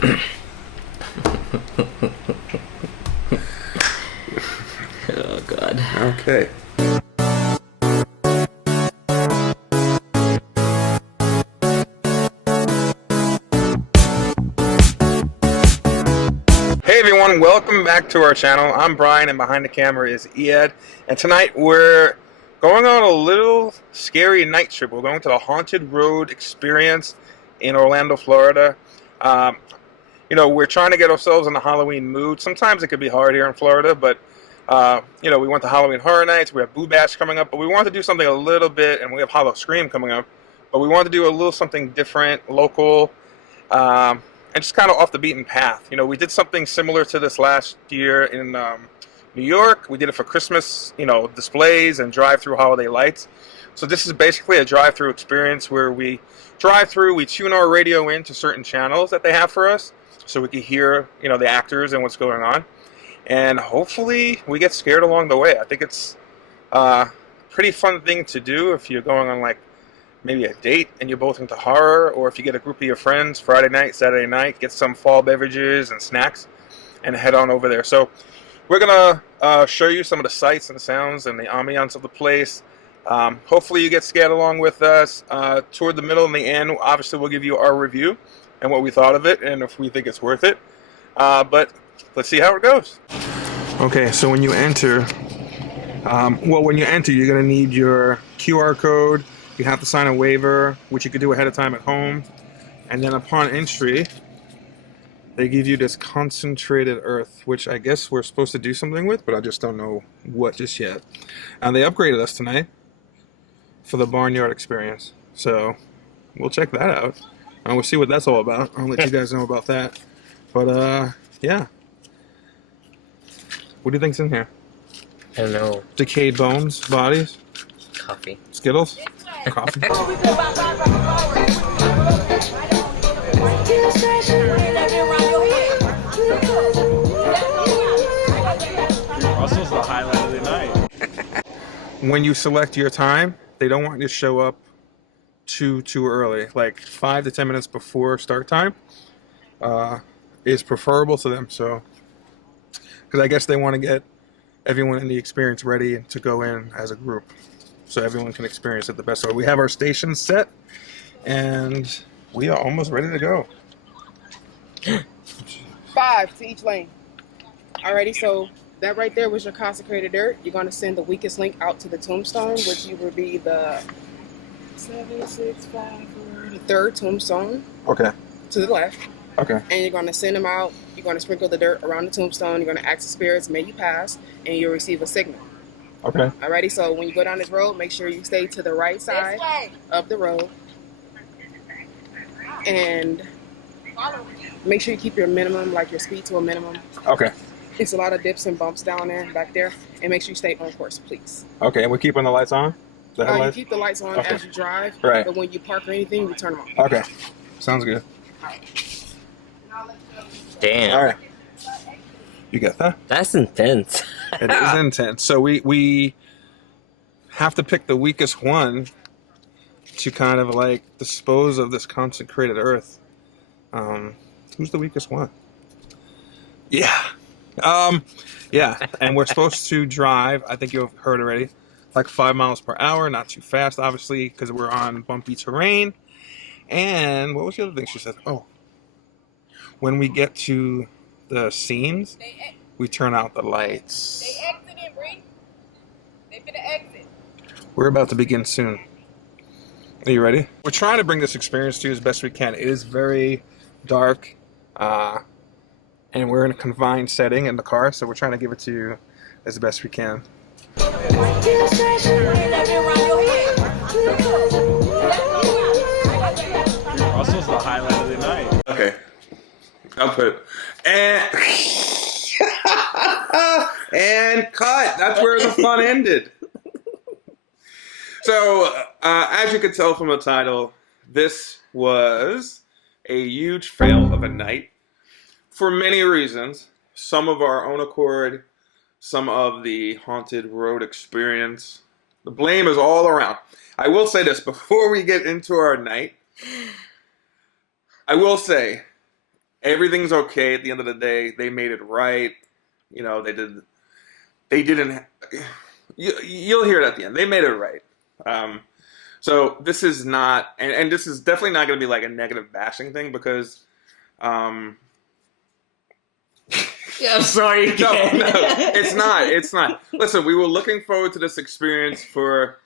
Oh God. Okay. Hey everyone, welcome back to our channel. I'm Brian and behind the camera is Ed. And tonight we're going on a little scary night trip. We're going to the Haunted Road experience in Orlando, Florida. You know, we're trying to get ourselves in the Halloween mood. Sometimes it could be hard here in Florida, but you know, we went to Halloween Horror Nights, we have Boo Bash coming up, but we want to do something a little bit, and we have Hollow Scream coming up, but we want to do a little something different, local, and just kind of off the beaten path. You know, we did something similar to this last year in New York. We did it for Christmas, you know, displays and drive-through holiday lights. So this is basically a drive-through experience where we drive through, we tune our radio into certain channels that they have for us, so we can hear, you know, the actors and what's going on. And hopefully we get scared along the way. I think it's a pretty fun thing to do if you're going on like maybe a date and you're both into horror, or if you get a group of your friends Friday night, Saturday night, get some fall beverages and snacks and head on over there. So we're gonna show you some of the sights and the sounds and the ambiance of the place. Hopefully you get scared along with us. Toward the middle and the end, obviously we'll give you our review and what we thought of it and if we think it's worth it. But let's see how it goes. Okay, so when you enter, you're gonna need your QR code. You have to sign a waiver, which you could do ahead of time at home. And then upon entry, they give you this concentrated earth, which I guess we're supposed to do something with, but I just don't know what just yet. And they upgraded us tonight for the barnyard experience. So we'll check that out. And we'll see what that's all about. I'll let you guys know about that. But yeah. What do you think's in here? I don't know. Decayed bones, bodies, Coffee. Skittles, coffee. Russell's the highlight of the night. When you select your time, they don't want you to show up too early. Like 5 to 10 minutes before start time is preferable to them. So, because I guess they want to get everyone in the experience ready to go in as a group, so everyone can experience it the best way. We have our stations set, and we are almost ready to go. 5 to each lane. Alrighty, so that right there was your consecrated dirt. You're going to send the weakest link out to the tombstone, which you would be the 7, 6, 5, 4, the third tombstone. Okay. To the left. Okay. And you're going to send them out. You're going to sprinkle the dirt around the tombstone. You're going to ask the spirits, may you pass, and you'll receive a signal. Okay. Alrighty, so when you go down this road, make sure you stay to the right side of the road. And make sure you keep your minimum, like your speed to a minimum. Okay. It's a lot of dips and bumps down there, back there. And make sure you stay on course, please. Okay, and we're keeping the lights on? The You headlights? keep the lights on Okay. as you drive, Right. but when you park or anything, you turn them off. Okay. Sounds good. Damn. All right. You got that? That's intense. It is intense. So we have to pick the weakest one to kind of like dispose of this consecrated earth. Who's the weakest one? Yeah. Yeah. And we're supposed to drive, I think you've heard already, like 5 miles per hour, not too fast, obviously, because we're on bumpy terrain. And what was the other thing she said? Oh, when we get to the scenes, we turn out the lights. They exited, Bree. They finna exit. We're about to begin soon. Are you ready? We're trying to bring this experience to you as best we can. It is very dark, and we're in a confined setting in the car, so we're trying to give it to you as best we can. Russell's the highlight of the night. Okay. I'll put it. And and cut. That's where the fun ended. So, as you can tell from the title, this was a huge fail of a night for many reasons. Some of our own accord, some of the Haunted Road experience. The blame is all around. I will say this before we get into our night. I will say, everything's okay at the end of the day. They made it right. You know, they didn't. You'll hear it at the end. They made it right. So this is not, and this is definitely not going to be like a negative bashing thing because, Yeah, I'm sorry. no, it's not. It's not. Listen, we were looking forward to this experience for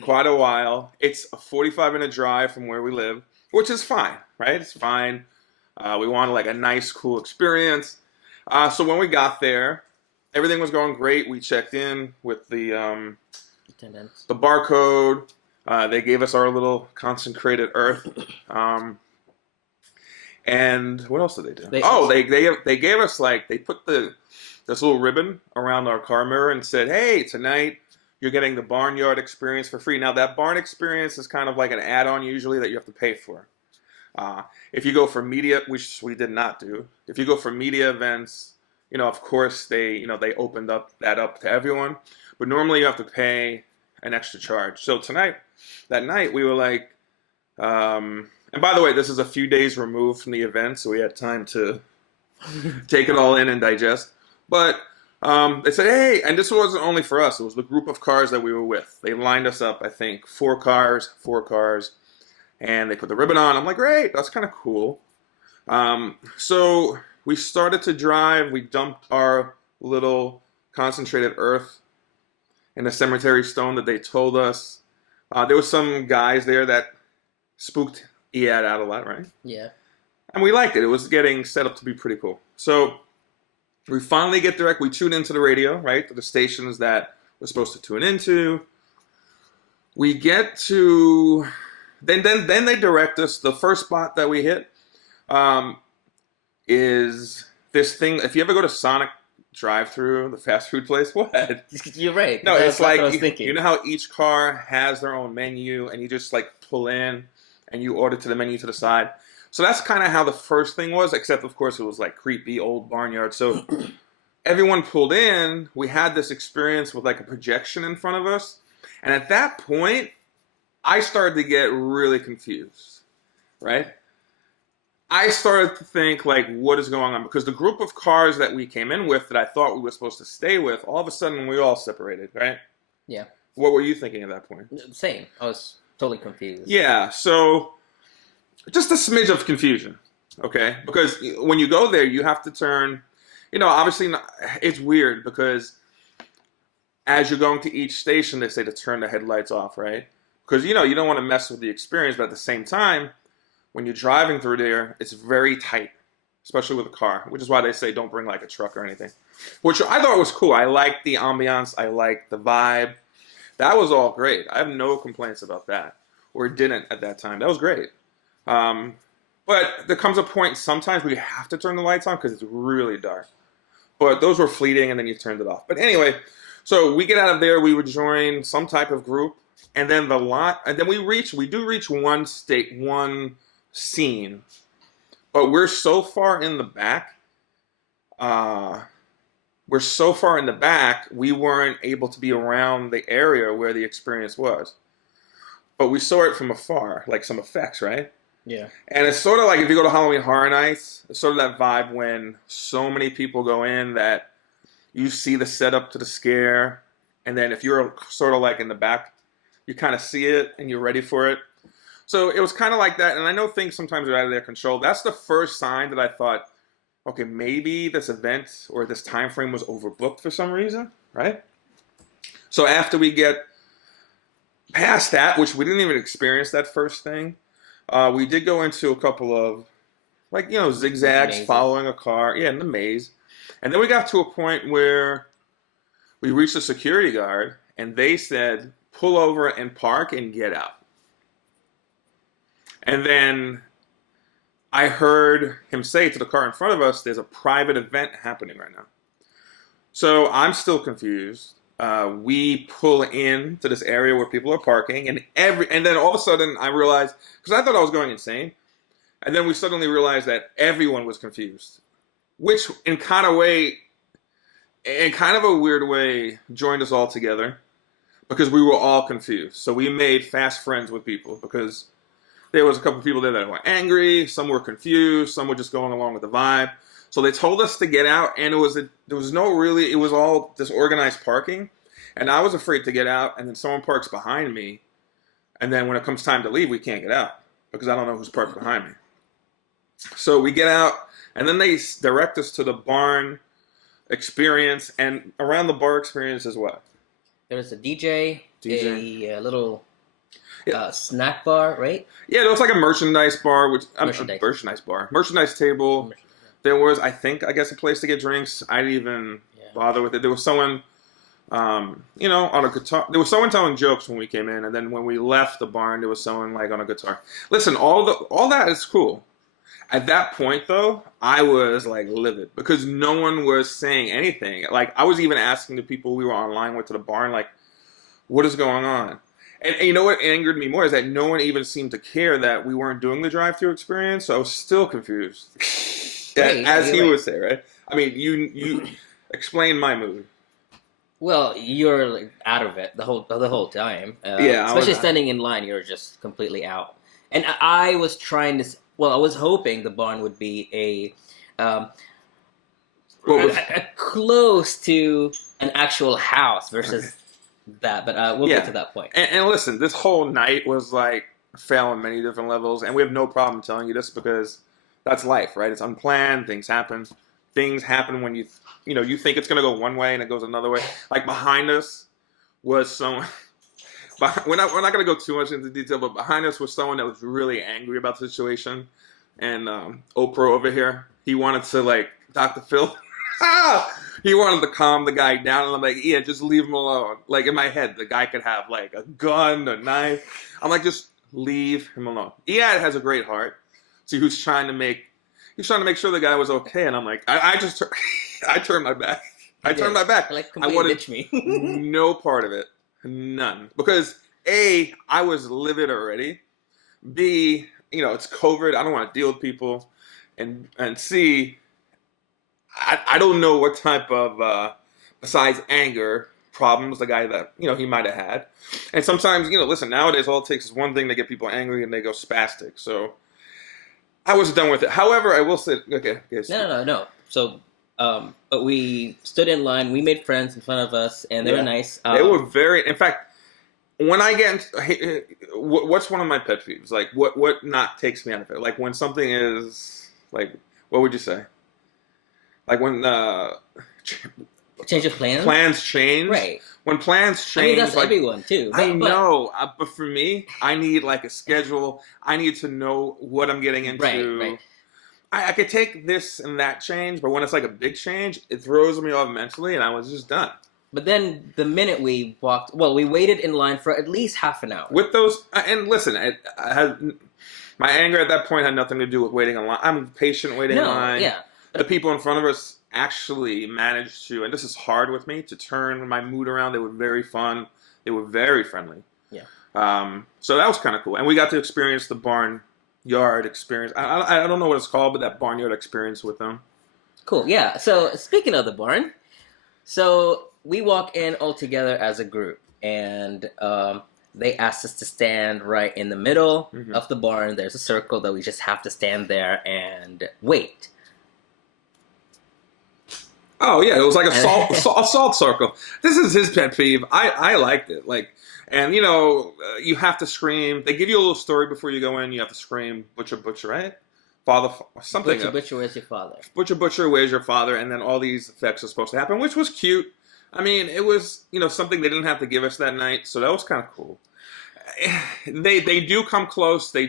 quite a while. It's a 45-minute drive from where we live, which is fine, right? It's fine. We wanted like a nice, cool experience. So when we got there, everything was going great. We checked in with the Attendance. barcode. They gave us our little consecrated earth. And what else did they do? They gave us like, they put this little ribbon around our car mirror and said, hey, tonight you're getting the barnyard experience for free. Now that barn experience is kind of like an add-on usually that you have to pay for. If you go for media, which we did not do, if you go for media events, you know, of course they opened that up to everyone, but normally you have to pay an extra charge. So that night we were like, and by the way, this is a few days removed from the event, so we had time to take it all in and digest. But they said, hey, and this wasn't only for us. It was the group of cars that we were with. They lined us up, I think, four cars, and they put the ribbon on. I'm like, great, that's kind of cool. So we started to drive. We dumped our little concentrated earth in the cemetery stone that they told us. There was some guys there that spooked Iad out a lot, right? Yeah. And we liked it. It was getting set up to be pretty cool. So we finally get direct. We tune into the radio, right? To the stations that we're supposed to tune into. We get to then they direct us. The first spot that we hit is this thing. If you ever go to Sonic Drive-Thru, the fast food place, what? You're right. No, That's it's what like I was thinking. you know how each car has their own menu, and you just like pull in and you order to the menu to the side. So that's kind of how the first thing was, except of course it was like creepy old barnyard. So everyone pulled in. We had this experience with like a projection in front of us, and at that point, I started to get really confused, right? I started to think like, what is going on? Because the group of cars that we came in with that I thought we were supposed to stay with, all of a sudden we all separated, right? Yeah. What were you thinking at that point? Same. I was totally confused. Yeah, so just a smidge of confusion, okay? Because when you go there, you have to turn, you know, obviously it's weird because as you're going to each station, they say to turn the headlights off, right? Because, you know, you don't want to mess with the experience, but at the same time, when you're driving through there, it's very tight, especially with a car, which is why they say don't bring like a truck or anything, which I thought was cool. I liked the ambiance. I liked the vibe. That was all great. I have no complaints about that, or didn't at that time. That was great. But there comes a point sometimes where you have to turn the lights on because it's really dark. But those were fleeting, and then you turned it off. But anyway, so we get out of there. We would join some type of group, and then we do reach one scene, but we're so far in the back. We weren't able to be around the area where the experience was. But we saw it from afar, like some effects, right? Yeah. And it's sort of like if you go to Halloween Horror Nights, it's sort of that vibe when so many people go in that you see the setup to the scare, and then if you're sort of like in the back, you kind of see it and you're ready for it. So it was kind of like that, and I know things sometimes are out of their control. That's the first sign that I thought, okay, maybe this event or this time frame was overbooked for some reason, right? So after we get past that, which we didn't even experience that first thing, we did go into a couple of, like, you know, zigzags Mazes. following a car. Yeah, in the maze. And then we got to a point where we reached a security guard, and they said, pull over and park and get out. And then I heard him say to the car in front of us, there's a private event happening right now. So I'm still confused. We pull in to this area where people are parking, and then all of a sudden I realized, because I thought I was going insane, and then we suddenly realized that everyone was confused, which in kind of a weird way, joined us all together because we were all confused. So we made fast friends with people because There was a couple people there that were angry. Some were confused. Some were just going along with the vibe. So they told us to get out, and it was all disorganized parking, and I was afraid to get out. And then someone parks behind me, and then when it comes time to leave, we can't get out because I don't know who's parked behind me. So we get out, and then they direct us to the barn experience, and around the bar experience as well. There's a DJ. A little Yeah. snack bar, right? Yeah, there was like a merchandise bar, merchandise table. There was, I guess, a place to get drinks. I didn't even bother with it. There was someone, on a guitar. There was someone telling jokes when we came in, and then when we left the barn, there was someone like on a guitar. Listen, all that is cool. At that point, though, I was like livid because no one was saying anything. Like I was even asking the people we were online with to the barn, like, what is going on? And you know what angered me more is that no one even seemed to care that we weren't doing the drive-thru experience. So I was still confused, as he would say, right? I mean, you explain my mood. Well, you're like, out of it the whole time. Especially standing in line, you're just completely out. And I was trying to. Well, I was hoping the barn would be a close to an actual house versus that, but we'll get to that point. And listen, this whole night was like fail on many different levels, and we have no problem telling you this because that's life, right? It's unplanned. Things happen. Things happen when you think it's gonna go one way and it goes another way. Like behind us was someone. We're not going to go too much into detail, but behind us was someone that was really angry about the situation. And Oprah over here, he wanted to, like, Dr. Phil, he wanted to calm the guy down. And I'm like, yeah, just leave him alone. Like, in my head, the guy could have, like, a gun, a knife. I'm like, just leave him alone. Iyad has a great heart. So he was trying to make sure the guy was okay. And I'm like, I turned my back. I turned my back. Like, I wanted ditch me. no part of it. None. Because A, I was livid already. B, it's COVID. I don't want to deal with people. And C, I don't know what type of, besides anger, problems the guy that, he might have had. And sometimes, listen, nowadays all it takes is one thing to get people angry and they go spastic. So I was done with it. However, I will say, okay. No. So, but we stood in line. We made friends in front of us, and they were nice. They were very. In fact, when I get into, what's one of my pet peeves? Like, what not takes me out of it? Like when something is like, what would you say? Like when change of plans. Plans change. Right. When plans change, I mean, that's like, everyone too. I know, but for me, I need like a schedule. I need to know what I'm getting into. Right. I could take this and that change, but when it's like a big change, it throws me off mentally, and I was just done. But then the minute we walked, we waited in line for at least half an hour. With those, and listen, my anger at that point had nothing to do with waiting in line. I'm patient waiting in line. Yeah. The people in front of us actually managed to, and this is hard with me, to turn my mood around. They were very fun. They were very friendly. Yeah. So that was kind of cool. And we got to experience the barnyard experience. I don't know what it's called, but that barnyard experience with them. Cool. Yeah. So speaking of the barn, so we walk in all together as a group, and they asked us to stand right in the middle of the barn. There's a circle that we just have to stand there and wait. Oh yeah, it was like a salt circle. This is his pet peeve. I liked it. Like, and you have to scream. They give you a little story before you go in. You have to scream, "Butcher, butcher," right? Father, something. Butcher, where's your father? Butcher, butcher, where's your father? And then all these effects are supposed to happen, which was cute. I mean, it was something they didn't have to give us that night, so that was kind of cool. They do come close. They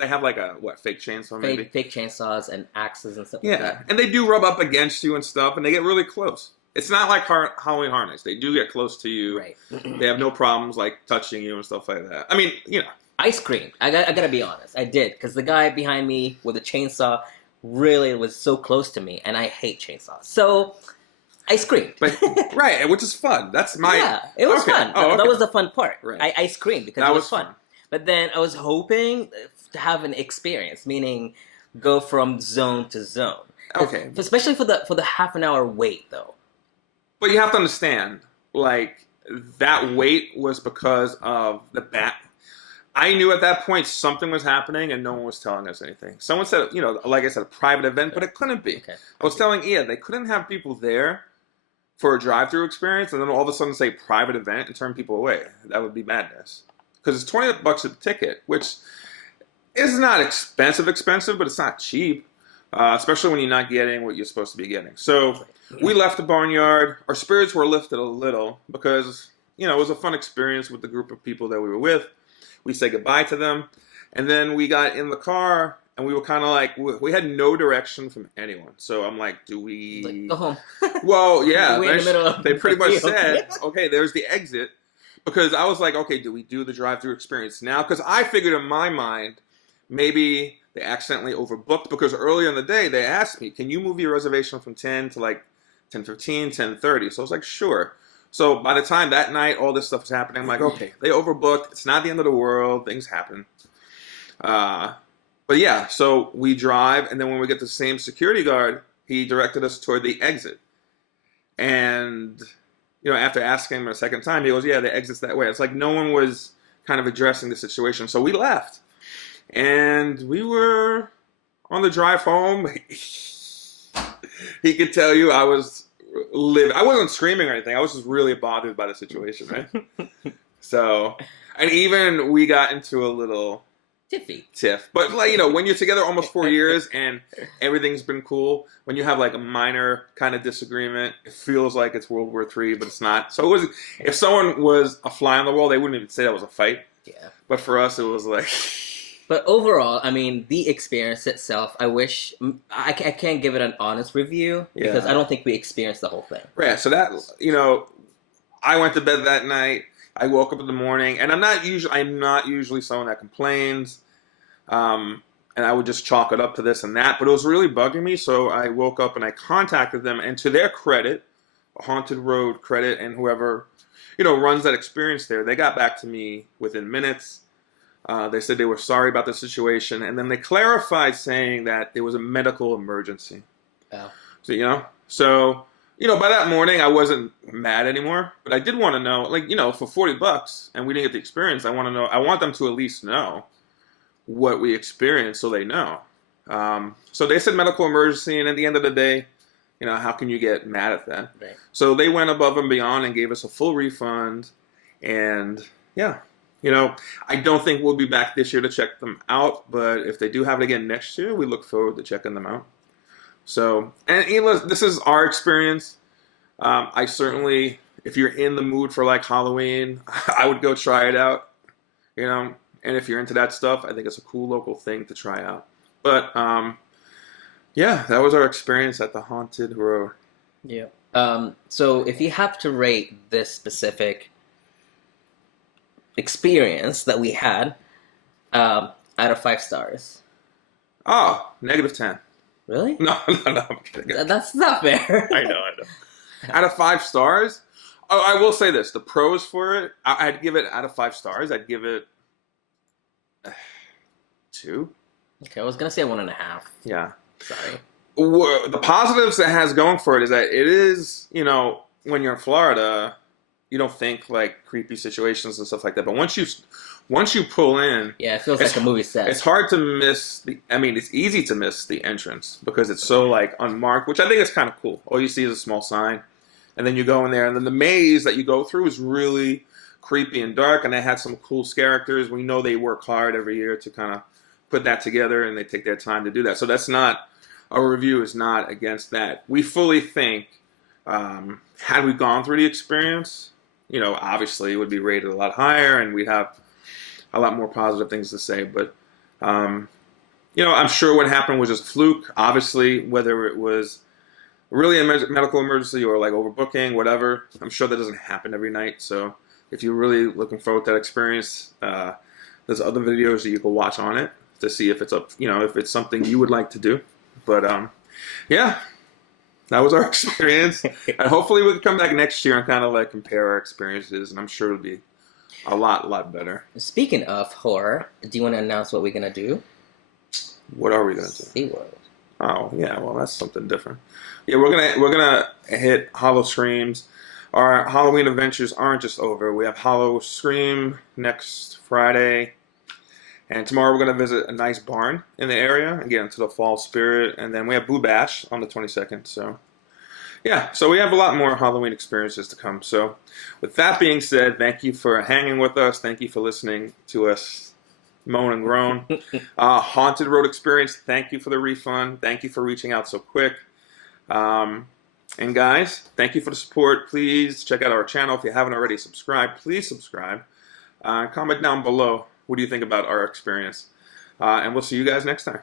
have like a fake chainsaw maybe? Fake chainsaws and axes and stuff like that. Yeah, and they do rub up against you and stuff, and they get really close. It's not like Halloween Horror Nights. They do get close to you. Right. They have no problems like touching you and stuff like that. I mean, I screamed. I gotta be honest. I did, because the guy behind me with a chainsaw really was so close to me, and I hate chainsaws. So I screamed. Right, which is fun. That's my... Yeah, it was fun. Oh, okay. That was the fun part. Right. I screamed because it was fun. But then I was hoping to have an experience, meaning go from zone to zone. Okay. Especially for the half an hour wait, though. But you have to understand, like, that wait was because of the bat. I knew at that point something was happening and no one was telling us anything. Someone said, you know, like I said, a private event, but it couldn't be. Okay. I was telling Ian, they couldn't have people there for a drive-through experience and then all of a sudden say private event and turn people away. That would be madness. Because it's $20 a ticket, which is not expensive, but it's not cheap, especially when you're not getting what you're supposed to be getting. So we left the barnyard. Our spirits were lifted a little because, you know, it was a fun experience with the group of people that we were with. We said goodbye to them. And then we got in the car and we were kind of like, we had no direction from anyone. So I'm like, do we... Like, go home. Well, yeah. We're in the middle of they pretty much the field. said, okay, there's the exit. Because I was like, okay, do we do the drive-through experience now? Because I figured in my mind, maybe they accidentally overbooked. Because earlier in the day, they asked me, can you move your reservation from 10 to like 10:15, 10:30? So I was like, sure. So by the time that night, all this stuff was happening, I'm like, okay, they overbooked. It's not the end of the world. Things happen. But yeah, so we drive. And then when we get the same security guard, he directed us toward the exit. And, you know, after asking him a second time, he goes, yeah, the exit's that way. It's like no one was kind of addressing the situation. So we left. And we were on the drive home. He could tell you I was live. I wasn't screaming or anything. I was just really bothered by the situation, right? So, and even we got into a little tiff. But like, you know, when you're together almost 4 years and everything's been cool, when you have like a minor kind of disagreement, it feels like it's World War III, but it's not. So it was, if someone was a fly on the wall, they wouldn't even say that was a fight. Yeah. But for us, it was like. But overall, I mean, the experience itself, I wish, I can't give it an honest review because I don't think we experienced the whole thing. Right, so that, you know, I went to bed that night, I woke up in the morning, and I'm not usually someone that complains, and I would just chalk it up to this and that, but it was really bugging me, so I woke up and I contacted them, and to their credit, Haunted Road credit, and whoever, you know, runs that experience there, they got back to me within minutes. They said they were sorry about the situation, and then they clarified saying that there was a medical emergency. Oh. So, by that morning, I wasn't mad anymore, but I did want to know, like, for $40 and we didn't get the experience, I want them to at least know what we experienced so they know. So they said medical emergency, and at the end of the day, how can you get mad at that? Right. So they went above and beyond and gave us a full refund, and yeah. I don't think we'll be back this year to check them out, but if they do have it again next year, we look forward to checking them out. So, and this is our experience. I certainly, if you're in the mood for like Halloween, I would go try it out, and if you're into that stuff, I think it's a cool local thing to try out. But, yeah, that was our experience at the Haunted Road. Yeah. So if you have to rate this specific experience that we had out of 5 stars. Oh, -10. Really? No, I'm kidding. That's not fair. I know. Out of 5 stars? Oh, I will say this. The pros for it, I'd give it out of 5 stars. I'd give it 2. Okay, I was going to say 1.5. Yeah. Sorry. The positives it has going for it is that it is, when you're in Florida, you don't think like creepy situations and stuff like that. But once you pull in, yeah, it feels like a movie set. It's hard to miss it's easy to miss the entrance because it's so like unmarked, which I think is kind of cool. All you see is a small sign, and then you go in there, and then the maze that you go through is really creepy and dark. And they had some cool characters. We know they work hard every year to kind of put that together, and they take their time to do that. So that's not, our review is not against that. We fully think, had we gone through the experience, obviously it would be rated a lot higher and we'd have a lot more positive things to say. But, I'm sure what happened was just a fluke. Obviously, whether it was really a medical emergency or like overbooking, whatever, I'm sure that doesn't happen every night. So if you're really looking forward to that experience, there's other videos that you can watch on it to see if it's if it's something you would like to do. But, yeah. That was our experience. And hopefully we can come back next year and kind of like compare our experiences. And I'm sure it'll be a lot better. Speaking of horror, do you want to announce what we're going to do? What are we going to do? SeaWorld. Oh, yeah. Well, that's something different. Yeah, we're gonna hit Hollow Screams. Our Halloween adventures aren't just over. We have Hollow Scream next Friday. And tomorrow we're going to visit a nice barn in the area and get into the fall spirit. And then we have Boo Bash on the 22nd. So, yeah. So we have a lot more Halloween experiences to come. So with that being said, thank you for hanging with us. Thank you for listening to us moan and groan. Haunted Road Experience, thank you for the refund. Thank you for reaching out so quick. And guys, thank you for the support. Please check out our channel. If you haven't already subscribed, please subscribe. Comment down below. What do you think about our experience? And we'll see you guys next time.